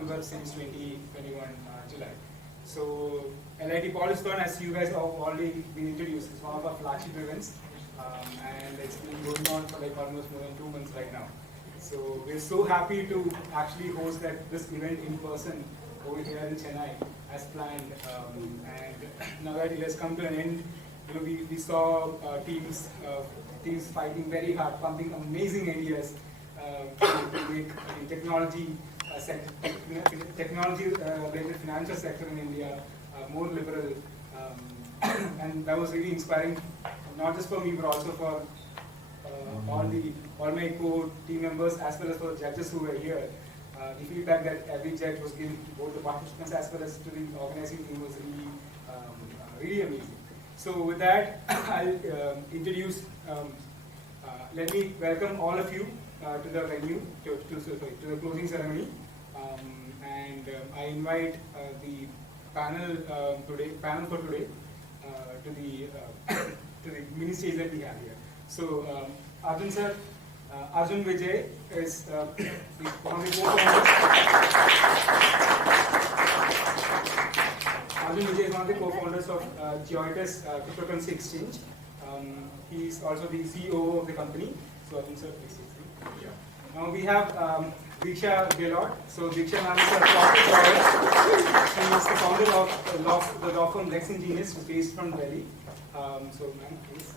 member since 2021 July. So LIT Policython, as you guys have already been introduced, is one of our flagship events, and it's been going on for like almost more than 2 months right now. So we're so happy to actually host this event in person over here in Chennai as planned, and now that it has come to an end, we saw teams fighting very hard, pumping amazing ideas to make the technology-related financial sector in India more liberal, and that was really inspiring, not just for me but also for all my co-team members as well as for the judges who were here. The feedback that every judge was giving to both the participants as well as to the organizing team was really amazing. So with that, I'll introduce. Let me welcome all of you to the venue, to the closing ceremony, and I invite the panel for today to the mini stage that we have here. So Arjun sir, Arjun Vijay is one of the co-founders. Arjun Vijay is one of the co-founders of Joitus cryptocurrency exchange. He's also the CEO of the company. So Arjun sir, please. Yeah. Now we have Diksha Gelot. So Diksha ma'am is a corporate lawyer. She is the founder of the law firm Lex Ingenious, which is based from Delhi. So ma'am, please.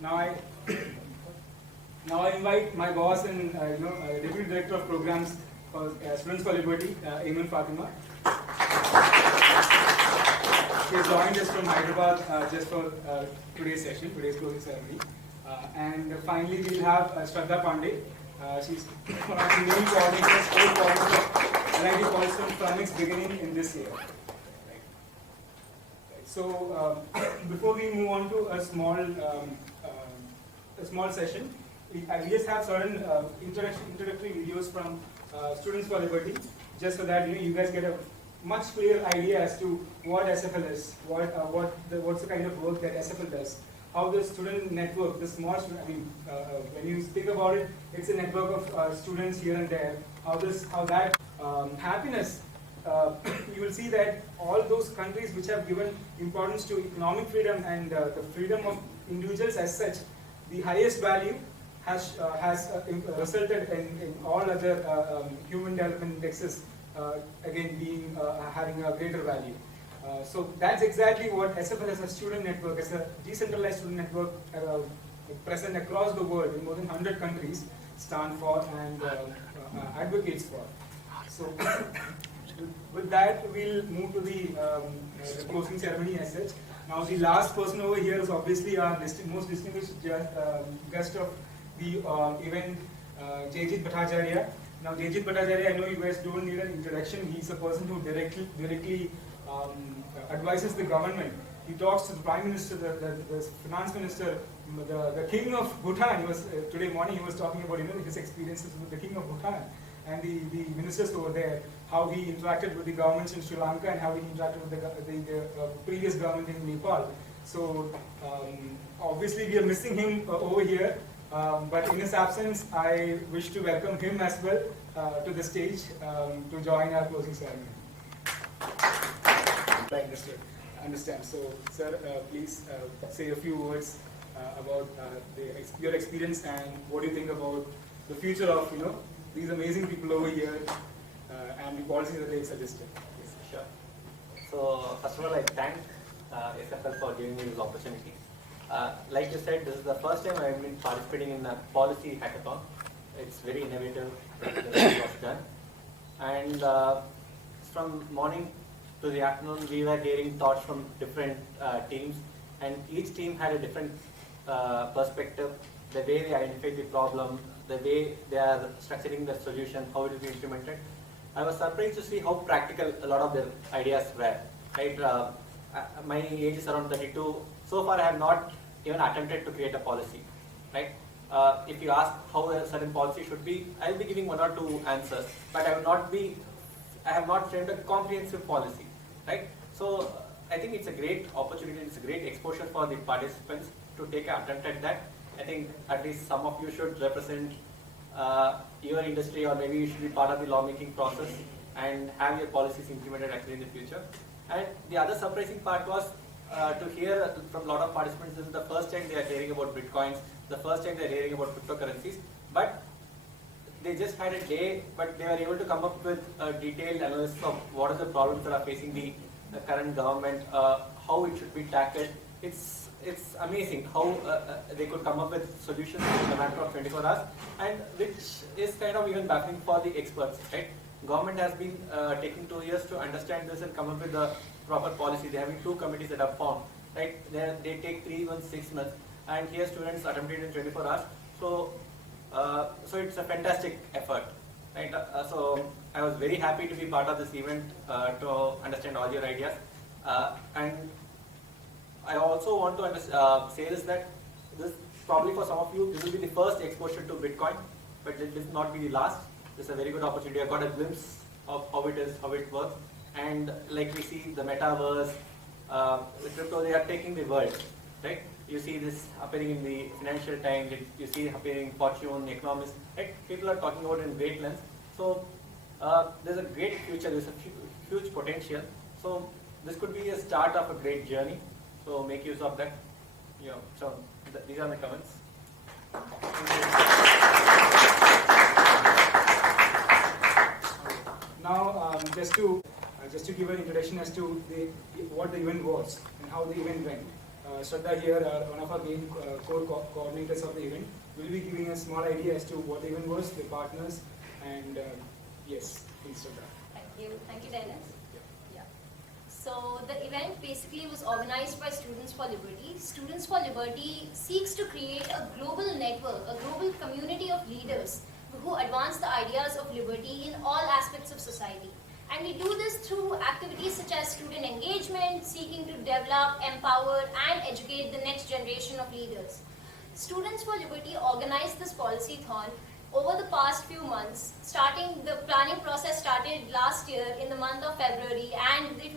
Now I invite my boss and Deputy Director of Programs for Students for Liberty, Ayman Fatima. She has joined us from Hyderabad just for today's closing ceremony. And finally, we'll have Shraddha Pandey. She's one of the main coordinators, of LIT Policython from its beginning in this year. Right. So before we move on to a small session, we just have certain introductory videos from Students for Liberty, just so that you guys get a much clearer idea as to what SFL is, what's the kind of work that SFL does, how the student network, the small student, when you think about it, it's a network of students here and there. How that happiness, you will see that all those countries which have given importance to economic freedom and the freedom of individuals as such, the highest value has resulted in all other human development indexes again being having a greater value. So that's exactly what SFL as a student network, as a decentralized student network present across the world in more than 100 countries, stand for and advocates for. So with that, we'll move to the closing ceremony as such. Now the last person over here is obviously our most distinguished guest of the event, Jayjit Bhattacharya. Now Jayjit Bhattacharya, I know you guys don't need an introduction. He's a person who directly advises the government. He talks to the Prime Minister, the Finance Minister, the King of Bhutan. Today morning he was talking about his experiences with the King of Bhutan and the ministers over there, how he interacted with the governments in Sri Lanka and how he interacted with the previous government in Nepal. So obviously we are missing him over here, but in his absence I wish to welcome him as well to the stage to join our closing ceremony. I understand. So sir, please say a few words about your experience and what do you think about the future of these amazing people over here and the policies that they've suggested. Yes, sure. So first of all, I thank SFL for giving me this opportunity. Like you said, this is the first time I've been participating in a policy hackathon. It's very innovative that it was done. And from morning to the afternoon, we were hearing thoughts from different teams, and each team had a different perspective, the way they identified the problem, the way they are structuring the solution, how it will be implemented. I was surprised to see how practical a lot of their ideas were. Right? My age is around 32. So far, I have not even attempted to create a policy. Right? If you ask how a certain policy should be, I will be giving 1 or 2 answers, but I have not framed a comprehensive policy. Right? So I think it's a great opportunity, it's a great exposure for the participants to take an attempt at that. I think at least some of you should represent your industry, or maybe you should be part of the lawmaking process and have your policies implemented actually in the future. And the other surprising part was to hear from a lot of participants, this is the first time they are hearing about bitcoins, the first time they are hearing about cryptocurrencies, but they just had a day, but they were able to come up with a detailed analysis of what are the problems that are facing the current government, how it should be tackled. It's amazing how they could come up with solutions in a matter of 24 hours, and which is kind of even baffling for the experts, right? Government has been taking 2 years to understand this and come up with the proper policy. They are having 2 committees that are formed, right? They take 3 months, 6 months, and here students attempted in 24 hours. So it's a fantastic effort, right? So I was very happy to be part of this event to understand all your ideas, and I also want to say this, that this probably for some of you this will be the first exposure to Bitcoin, but it will not be the last. This is a very good opportunity. I got a glimpse of how it is, how it works, and like we see the metaverse, with crypto, they are taking the world, right? You see this appearing in the Financial Times, you see appearing Fortune, Economist, right? People are talking about it in great lengths. So there's a great future, there's a huge potential. So this could be a start of a great journey. So make use of that. Yeah. So these are my comments. Now, just to give an introduction as to what the event was and how the event went. Shraddha here, one of our main core coordinators of the event, will be giving a small idea as to what the event was, the partners, and yes, please Shraddha. Thank you, Dennis. Yeah. So the event basically was organized by Students for Liberty. Students for Liberty seeks to create a global network, a global community of leaders who advance the ideas of liberty in all aspects of society. And we do this through activities such as student engagement, seeking to develop, empower, and educate the next generation of leaders. Students for Liberty organized this Policython over the past few months. The planning process started last year in the month of February, and the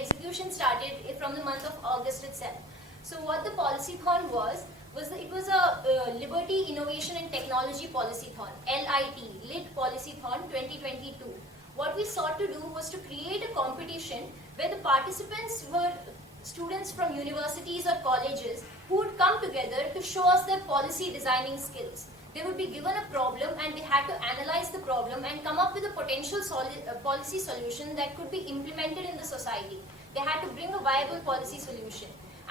execution started from the month of August itself. So what the Policython was it was a Liberty Innovation and Technology Policython, LIT Policython 2022. What we sought to do was to create a competition where the participants were students from universities or colleges who would come together to show us their policy designing skills. They would be given a problem and they had to analyze the problem and come up with a potential policy solution that could be implemented in the society. They had to bring a viable policy solution.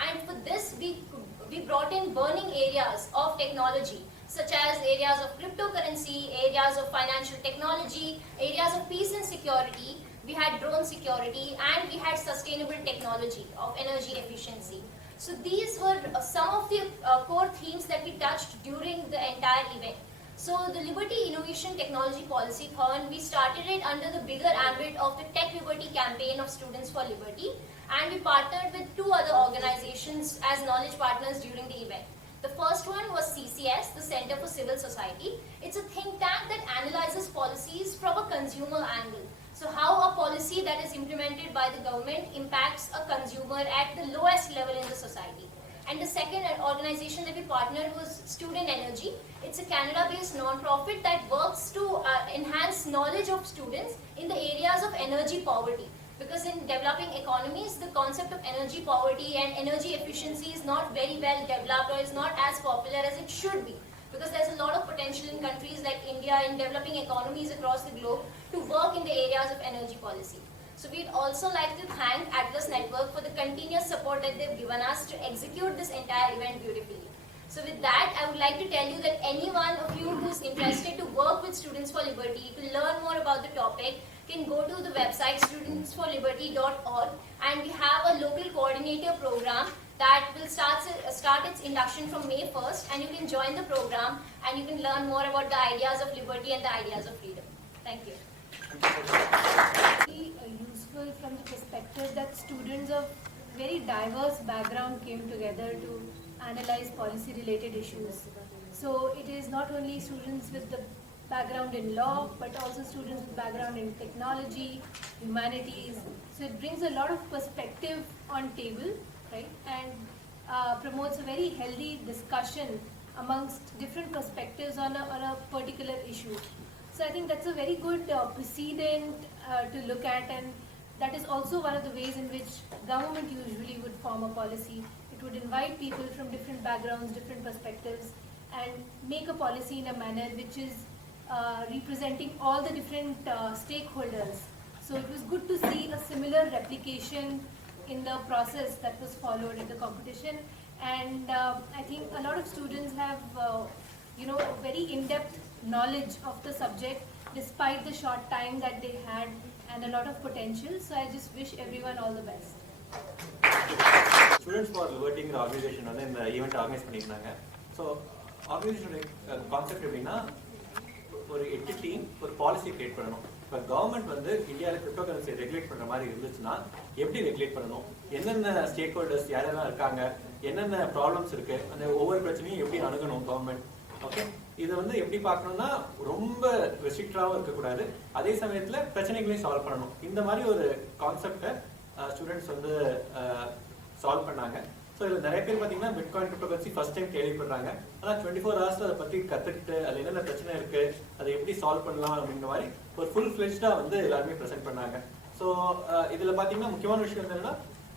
And for this, we brought in burning areas of technology, such as areas of cryptocurrency, areas of financial technology, areas of peace and security. We had drone security, and we had sustainable technology of energy efficiency. So these were some of the core themes that we touched during the entire event. So the Liberty Innovation Technology Policython, we started it under the bigger ambit of the Tech Liberty campaign of Students for Liberty, and we partnered with 2 other organizations as knowledge partners during the event. The first one was CCS, the Center for Civil Society. It's a think tank that analyzes policies from a consumer angle. So how a policy that is implemented by the government impacts a consumer at the lowest level in the society. And the second organization that we partnered was Student Energy. It's a Canada-based non-profit that works to enhance knowledge of students in the areas of energy poverty. Because in developing economies, the concept of energy poverty and energy efficiency is not very well developed, or is not as popular as it should be. Because there's a lot of potential in countries like India, in developing economies across the globe, to work in the areas of energy policy. So we'd also like to thank Atlas Network for the continuous support that they've given us to execute this entire event beautifully. So with that, I would like to tell you that any one of you who's interested to work with Students for Liberty, to learn more about the topic, can go to the website studentsforliberty.org, and we have a local coordinator program that will start its induction from May 1st, and you can join the program and you can learn more about the ideas of liberty and the ideas of freedom. Thank you. Very useful from the perspective that students of very diverse background came together to analyze policy related issues. So it is not only students with the background in law, but also students with background in technology, humanities. So it brings a lot of perspective on table, right? And promotes a very healthy discussion amongst different perspectives on a particular issue. So I think that's a very good precedent to look at, and that is also one of the ways in which government usually would form a policy. It would invite people from different backgrounds, different perspectives, and make a policy in a manner which is representing all the different stakeholders. So it was good to see a similar replication in the process that was followed in the competition. And I think a lot of students have, a very in-depth knowledge of the subject despite the short time that they had, and a lot of potential. So I just wish everyone all the best. Students for Liberty organization வந்து இந்த event organise பண்ணியிருந்தாங்க. ஸோ ஆர்கனைசேஷனுடைய கான்செப்ட் எப்படின்னா, ஒரு 8 டீம் ஒரு policy create பண்ணணும். இப்போ கவர்மெண்ட் வந்து இந்தியாவில் கிரிப்டோ கரன்சி ரெகுலேட் பண்ணுற மாதிரி இருந்துச்சுன்னா எப்படி ரெகுலேட் பண்ணணும், என்னென்ன ஸ்டேக் ஹோல்டர்ஸ் யாரெல்லாம் இருக்காங்க, என்னென்ன ப்ராப்ளம்ஸ் இருக்கு, அந்த ஒவ்வொரு பிரச்சனையும் எப்படி அணுகணும் கவர்மெண்ட். ஓகே, இதை வந்து எப்படி பார்க்கணும்னா ரொம்ப ரெஸ்ட்ரிக்டாகவும் இருக்கக்கூடாது, அதே சமயத்தில் பிரச்சனைகளையும் சால்வ் பண்ணணும். இந்த மாதிரி ஒரு கான்செப்டை ஸ்டூடெண்ட்ஸ் வந்து சால்வ் பண்ணாங்க. ஸோ இதில் நிறைய பேர் பார்த்தீங்கன்னா bitcoin crypto currency first time கேள்விப்படுறாங்க. ஆனால் 24 ஹவர்ஸ் அதை பற்றி கற்றுக்கிட்டு அதில் என்னென்ன பிரச்சனை இருக்கு, அதை எப்படி சால்வ் பண்ணலாம் அப்படிங்கிற மாதிரி ஒரு ஃபுல் ஃபிளெஜ்டாக வந்து எல்லாருமே ப்ரெசென்ட் பண்ணாங்க. ஸோ இதில் பார்த்தீங்கன்னா முக்கியமான விஷயம் என்னன்னா,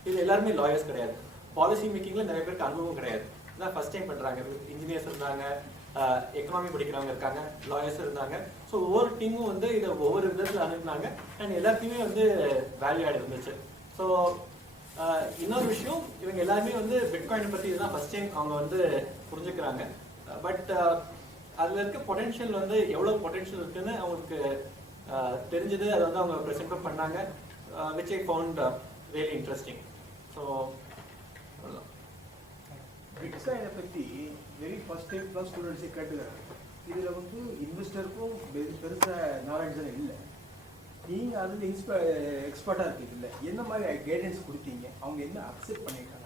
இது எல்லாருமே லாயர்ஸ் கிடையாது, பாலிசி மேக்கிங்ல நிறைய பேருக்கு அனுபவம் கிடையாது, இதான் ஃபர்ஸ்ட் டைம் பண்றாங்க. இன்ஜினியர்ஸ் இருந்தாங்க, எக்கனாமி படிக்கிறவங்க இருக்காங்க, லாயர்ஸ் இருந்தாங்க. ஸோ ஒவ்வொரு டீமும் வந்து இதை ஒவ்வொரு விதத்தில் அனுப்புனாங்க. அண்ட் எல்லாத்தையுமே வந்து வேல்யூ ஆட் இருந்துச்சு. ஸோ இன்னொரு விஷயம், இவங்க எல்லாருமே வந்து பிட்காயினை பற்றி இதுதான் ஃபர்ஸ்ட் டைம் அவங்க வந்து புரிஞ்சுக்கிறாங்க. பட் அதில் இருக்க பொட்டென்ஷியல் வந்து எவ்வளோ பொட்டென்ஷியல் இருக்குன்னு அவங்களுக்கு தெரிஞ்சது, அதை வந்து அவங்க ப்ரெசென்ட் பண்ணாங்க, which I found really interesting. So பிட்காயினை பற்றி வெரி ஃபர்ஸ்ட் டைம் ப்ளஸ் ஸ்டூடெண்ட்ஸே கேட்டுக்கிறாங்க. இதில் வந்து இன்வெஸ்டருக்கும் பெருசாக நாலேஜ் தான் இல்லை. நீங்கள் அதில் எக்ஸ்பர்ட்டாக இருக்கீங்க இல்லை, என்ன மாதிரி கைடன்ஸ் கொடுத்தீங்க, அவங்க என்ன அக்செப்ட் பண்ணியிருக்காங்க?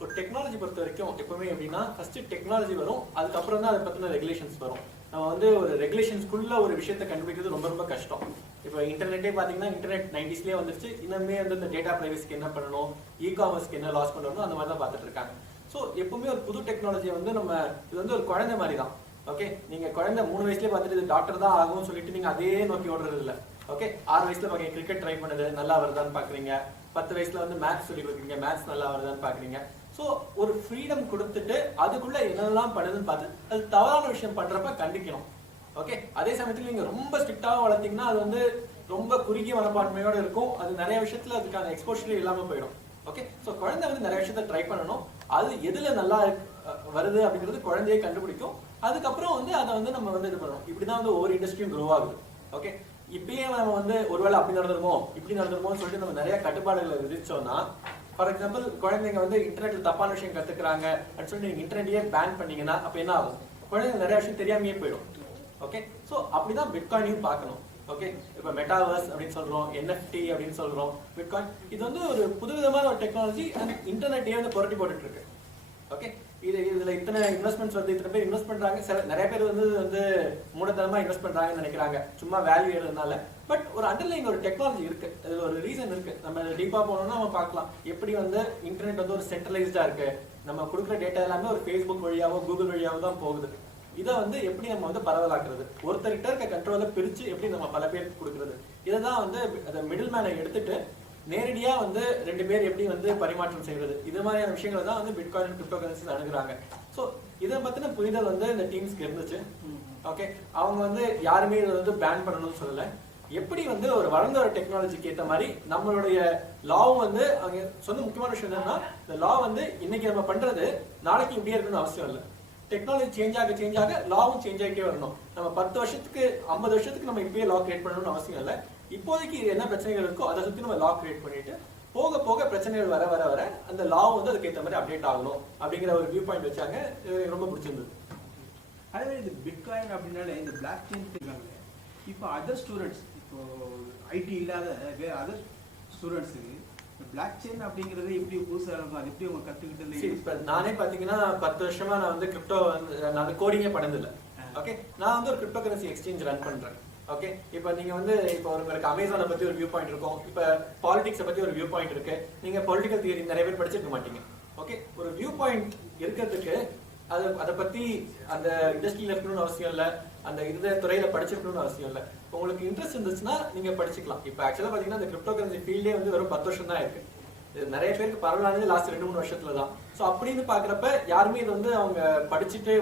ஒரு டெக்னாலஜி பொறுத்த வரைக்கும் எப்பவுமே எப்படின்னா, ஃபர்ஸ்ட் டெக்னாலஜி வரும், அதுக்கப்புறம் தான் அதை பற்றின ரெகுலேஷன்ஸ் வரும். நம்ம வந்து ஒரு ரெகுலேஷன்ஸ்குள்ள ஒரு விஷயத்தை கண்டுபிடிக்கிறது ரொம்ப ரொம்ப கஷ்டம். இப்போ இன்டர்நெட்டே பார்த்தீங்கன்னா, இன்டர்நெட் 90ஸ்லேயே வந்துருச்சு. இன்னுமே வந்து இந்த டேட்டா பிரைவசிக்கு என்ன பண்ணணும், இ-காமர்ஸ்க்கு என்ன லாஸ் பண்ணணும், அந்த மாதிரி தான் பார்த்துட்டு இருக்காங்க. ஸோ எப்பவுமே ஒரு புது டெக்னாலஜியை வந்து நம்ம, இது வந்து ஒரு குழந்தை மாதிரி தான். ஓகே, நீங்க குழந்தை 3 வயசுலேயே பார்த்துட்டு இது டாக்டர் தான் ஆகும்னு சொல்லிட்டு நீங்க அதே நோக்கி ஓடுறது இல்லை. ஓகே, 6 வயசுல பாருங்க கிரிக்கெட் ட்ரை பண்ணுது, நல்லா வருதான்னு பாக்குறீங்க. 10 வயசுல வந்து மேத்ஸ் சொல்லி கொடுக்குறீங்க, மேத்ஸ் நல்லா வருதான்னு பாக்குறீங்க. ஸோ ஒரு ஃப்ரீடம் கொடுத்துட்டு அதுக்குள்ள என்னெல்லாம் பண்ணுதுன்னு பார்த்து அது தவறான விஷயம் பண்றப்ப கண்டிக்கணும். ஓகே, அதே சமயத்தில் நீங்க ரொம்ப ஸ்ட்ரிக்டாக வளர்த்தீங்கன்னா அது வந்து ரொம்ப குறுகிய மனப்பான்மையோட இருக்கும், அது நிறைய விஷயத்துல அதுக்கான எக்ஸ்போஷரே இல்லாம போயிடும். ஓகே, ஸோ குழந்தை வந்து நிறைய விஷயத்த ட்ரை பண்ணணும், அது எதுல நல்லா வருது அப்படிங்கிறது குழந்தையே கண்டுபிடிக்கும். அதுக்கப்புறம் வந்து அதை வந்து நம்ம வந்து இது பண்ணணும். இப்படிதான் வந்து ஒவ்வொரு இண்டஸ்ட்ரியும் க்ரோ ஆகுது. ஓகே, இப்பயே நம்ம வந்து ஒருவேளை அப்படி நடந்துருமோ இப்படி நடந்துருமோன்னு சொல்லிட்டு நம்ம நிறைய கட்டுப்பாடுகளை விதிச்சோம்னா, ஃபார் எக்ஸாம்பிள் குழந்தைங்க வந்து இன்டர்நெட்ல தப்பான விஷயம் கத்துக்கிறாங்க அப்படின்னு சொல்லி நீங்க இன்டர்நெட்டையே பேன் பண்ணீங்கன்னா அப்ப என்ன ஆகும், குழந்தைங்க நிறைய விஷயம் தெரியாமையே போயிடும். ஓகே, ஸோ அப்படிதான் பிட்காயினையும் பார்க்கணும். ஓகே, இப்போ மெட்டாவர்ஸ் அப்படின்னு சொல்றோம், NFT அப்படின்னு சொல்றோம், பிட்காயின் இது வந்து ஒரு புதுவிதமான ஒரு டெக்னாலஜி. அண்ட் இன்டர்நெட்டையே வந்து புரட்டி போட்டுட்டு இருக்கு. ஓகே, இதுல இத்தனை இன்வெஸ்ட்மெண்ட்ஸ் வந்து இத்தனை பேர் இன்வெஸ்ட் பண்றாங்க. நிறைய பேர் வந்து மூடத்தனமா இன்வெஸ்ட் பண்றாங்கன்னு நினைக்கிறாங்க, சும்மா வேல்யூ ஏறதுனால. பட் ஒரு அண்டர்லைங் ஒரு டெக்னாலஜி இருக்கு, அதுல ஒரு ரீசன் இருக்கு. நம்ம டீப்பா போனோம்னா நம்ம பார்க்கலாம் எப்படி வந்து இன்டர்நெட் வந்து ஒரு சென்ட்ரலைஸ்டா இருக்கு. நம்ம கொடுக்குற டேட்டா எல்லாமே ஒரு ஃபேஸ்புக் வழியாவோ கூகுள் வழியாவோ தான் போகுது. இதை வந்து எப்படி நம்ம வந்து பரவலாக்குறது, ஒருத்தர்கிட்ட இருக்க கண்ட்ரோலை பிரிச்சு எப்படி நம்ம பல பேருக்கு கொடுக்குறது, இதை தான் வந்து அந்த மிடில் மேனை எடுத்துட்டு நேரடியா வந்து 2 பேர் எப்படி வந்து பரிமாற்றம் செய்வது, இது மாதிரியான விஷயங்கள் தான் வந்து பிட்காயின் கிரிப்டோ கரன்சிஸ் அணுகுறாங்க. ஸோ இதை பத்தின புரிதல் வந்து இந்த டீம்ஸ்க்கு இருந்துச்சு. ஓகே, அவங்க வந்து யாருமே இதை வந்து பேன் பண்ணணும்னு சொல்லல. எப்படி வந்து ஒரு வளர்ந்த ஒரு டெக்னாலஜிக்கு ஏற்ற மாதிரி நம்மளுடைய லாவும் வந்து அவங்க சொன்ன முக்கியமான விஷயம் என்னன்னா, இந்த லா வந்து இன்னைக்கு நம்ம பண்றது நாளைக்கு இப்படியே இருக்கணும்னு அவசியம் இல்லை. டெக்னாலஜி சேஞ்ச் ஆக லாவும் சேஞ்ச் ஆகிட்டே வரணும். நம்ம 10 வருஷத்துக்கு 50 வருஷத்துக்கு நம்ம இப்பயே லா கிரியேட் பண்ணணும்னு அவசியம் இல்லை. இப்போதைக்கு என்ன பிரச்சனைகள் இருக்கோ அதை சுற்றி நம்ம லா கிரியேட் பண்ணிட்டு போக போக பிரச்சனைகள் வர வர வர அந்த லா வந்து அதுக்கு ஏற்ற மாதிரி அப்டேட் ஆகணும் அப்படிங்கிற ஒரு வியூ பாயிண்ட் வச்சாங்க. ரொம்ப பிடிச்சிருந்தது. அதே இந்த பிட்காயின் அப்படின்னாலே இந்த பிளாக் செயின் இருக்காங்க. இப்போ அதர் ஸ்டூடெண்ட்ஸ், இப்போ ஐடி இல்லாத வேற அதர் ஸ்டூடெண்ட்ஸுக்கு பிளாக் செயின் அப்படிங்கிறது எப்படி புதுசாக இருக்கும், அது எப்படி அவங்க கற்றுக்கிட்டு? இப்போ நானே பார்த்தீங்கன்னா 10 வருஷமா நான் வந்து கிரிப்டோ நான் கோடிங்கே பண்ணதில்லை. ஓகே, நான் வந்து ஒரு கிரிப்டோ கரன்சி எக்ஸ்சேஞ்ச் ரன் பண்றேன். ஓகே, இப்போ நீங்க வந்து இப்போ உங்களுக்கு அமேசானை பத்தி ஒரு வியூ பாயிண்ட் இருக்கும், இப்போ பாலிடிக்ஸை பத்தி ஒரு வியூ பாயிண்ட் இருக்கு. நீங்க பொலிட்டிக்கல் தியரி நிறைய பேர் படிச்சிருக்க மாட்டீங்க. ஓகே, ஒரு வியூ பாயிண்ட் இருக்கிறதுக்கு அதை பத்தி அந்த இண்டஸ்ட்ரியில இருக்கணும்னு அவசியம் இல்லை, அந்த இந்த துறையில படிச்சிருக்கணும்னு அவசியம் இல்லை. உங்களுக்கு இன்ட்ரெஸ்ட் இருந்துச்சுன்னா நீங்க படிச்சுக்கலாம். இப்போ ஆக்சுவலா பாத்தீங்கன்னா இந்த கிரிப்டோ கரன்சி ஃபீல்டே வந்து வெறும் 10 வருஷம் தான் இருக்கு. இது நிறைய பேருக்கு பரவலானது லாஸ்ட் 2-3 வருஷத்துல தான். ஸோ அப்படின்னு பாக்குறப்ப யாருமே இது வந்து அவங்க படிச்சுட்டு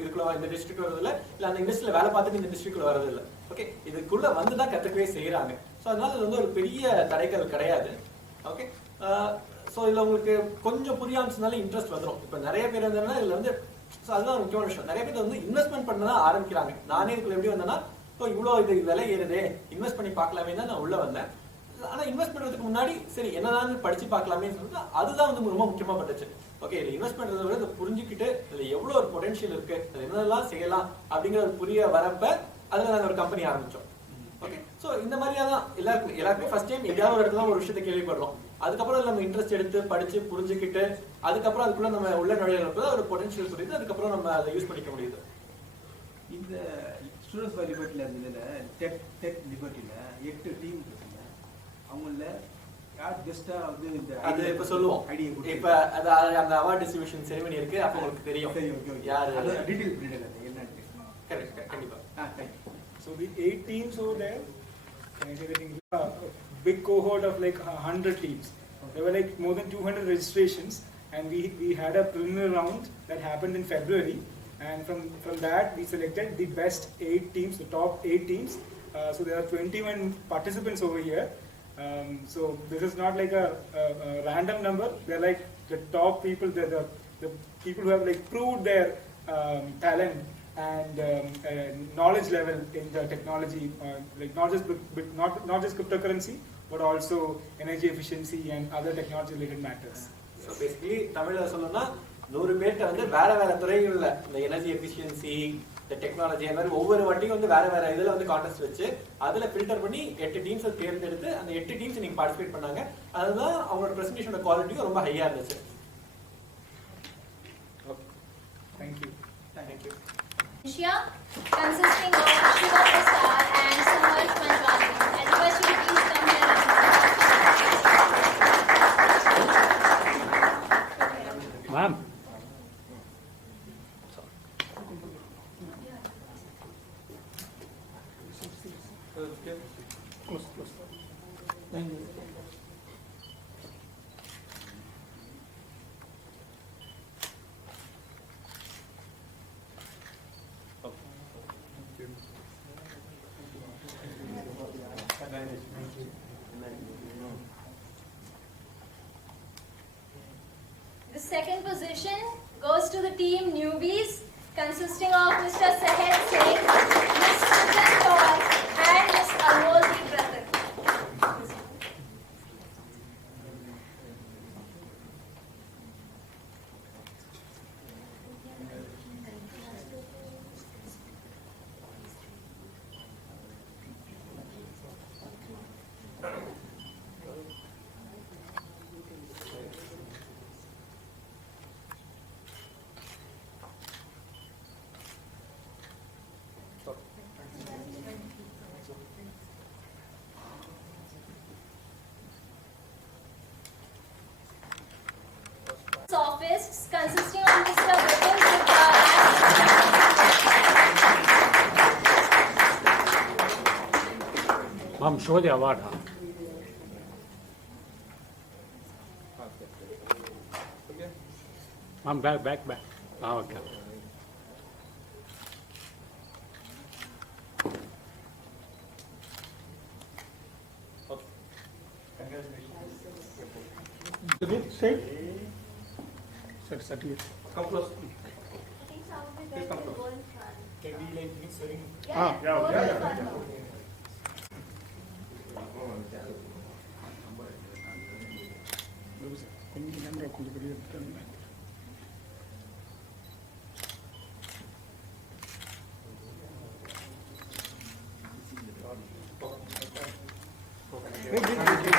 இதுக்குள்ள இந்த டிஸ்ட்ரிக்ட் வரதில்லை, இல்லை அந்த இண்டஸ்ட்ரியில வேலை பார்த்துட்டு இந்த டிஸ்ட்ரிக்ட்ல வரதில்லை. ஓகே, இதுக்குள்ள வந்து தான் கத்துக்கவே செய்யறாங்க. ஸோ அதனால இது வந்து ஒரு பெரிய தடைகள் கிடையாது. ஓகே, ஸோ இதுல உங்களுக்கு கொஞ்சம் புரியாமச்சுனால இன்ட்ரெஸ்ட் வந்துடும். இப்போ நிறைய பேர் இருந்தாங்கன்னா இதுல வந்து அதுதான் ஒரு முக்கியமான விஷயம். நிறைய பேர் வந்து இன்வெஸ்ட்மெண்ட் பண்ண தான் ஆரம்பிக்கிறாங்க. நானே இதுக்குள்ள எப்படி வந்தேன்னா, இப்போ இவ்வளோ இது விலை ஏறுதே, இன்வெஸ்ட் பண்ணி பார்க்கலாமே தான் நான் உள்ள வந்தேன். ஆனா இன்வெஸ்ட் பண்றதுக்கு முன்னாடி சரி என்னதான் படிச்சு பார்க்கலாமே சொல்லிட்டு அதுதான் வந்து ரொம்ப முக்கியமா பட்டுச்சு. ஓகே, இது இன்வெஸ்ட் பண்றதை விட இதை புரிஞ்சுக்கிட்டு இதுல எவ்வளவு ஒரு பொட்டன்ஷியல் இருக்கு, அது என்னெல்லாம் செய்யலாம் அப்படிங்கிற ஒரு புரிய வரப்ப அதுல நாங்க ஒரு கம்பெனி ஆரம்பிச்சோம். ஓகே, ஸோ இந்த மாதிரியா தான் எல்லாருக்குமே ஃபர்ஸ்ட் டைம் எங்கேயாவது ஒரு இடத்துல ஒரு விஷயத்தை கேள்விப்படுறோம். அதுக்கப்புறம் நம்ம இன்ட்ரெஸ்ட் எடுத்து படிச்சு புரிஞ்சுக்கிட்டு அதுக்கப்புறம் அதுக்குள்ள நம்ம உள்ள நுழையிறப்ப ஒரு பொட்டன்ஷியல் புரியுது, அதுக்கப்புறம் நம்ம அதை யூஸ் பண்ணிக்க முடியுது. இந்த ஸ்டூடெண்ட்ஸ் ஃபார் லிபர்ட்டியில் இருந்ததுல டெக் லிபர்ட்டியில் 8 டீம் இருக்குங்க. அவங்கள யார் பெஸ்டா வந்து இந்த அது இப்ப சொல்லுவோம். ஐடியா இப்ப அந்த அவார்ட் டிஸ்ட்ரிபியூஷன் செரிமனி இருக்கு, அப்ப உங்களுக்கு தெரியும். சரி, ஓகே ஓகே. யார் டீடைல் பண்ணிடுங்க என்னன்னு. கரெக்ட், கண்டிப்பா. So the 8 teams over there, a big cohort of like 100 teams. There were like more than 200 registrations, and we had a preliminary round that happened in February, and from that we selected the best 8 teams, the top 8 teams. So there are 21 participants over here. So this is not like a random number. They're like the top people, the people who have like proved their talent and knowledge level in the technology, like not just cryptocurrency, but also energy efficiency and other technology related matters. So basically தமிழ்ல சொல்லணும்னா 100 பேர்ட்ட வந்து வேற வேற துறைகள்ல இந்த energy efficiency, இந்த டெக்னாலஜி, அந்த மாதிரி ஒவ்வொரு வாட்டியும் வந்து வேற வேற இதுல வந்து கான்டெஸ்ட் வச்சு அதுல ஃபில்டர் பண்ணி 8 டீம்ஸை தேர்ந்தெடுத்து அந்த 8 டீம்ஸ் நீங்க பார்ட்டிசிபேட் பண்ணாங்க. அதுதான் அவங்களோட பிரசன்டேஷனோட குவாலிட்டியும் ரொம்ப ஹையா இருந்துச்சு. Okay, thank you. Asia, consisting of Shiva Prasad and Samarth Manjwani. I request you to please come here. Ma'am. The second position goes to the team newbies, consisting of Mr. Sahel Singh, Ms. Sujan Kaur, and Ms. Alwolji Pratik. Office consisting of Mr. Vipul Gupta Ma'am, show the award. Ma'am, back. Okay. Congratulations. Certificate. Come close. I think some of the guys will go in front. Can we like mix wearing? Yeah. கொஞ்சம் பெரிய Okay.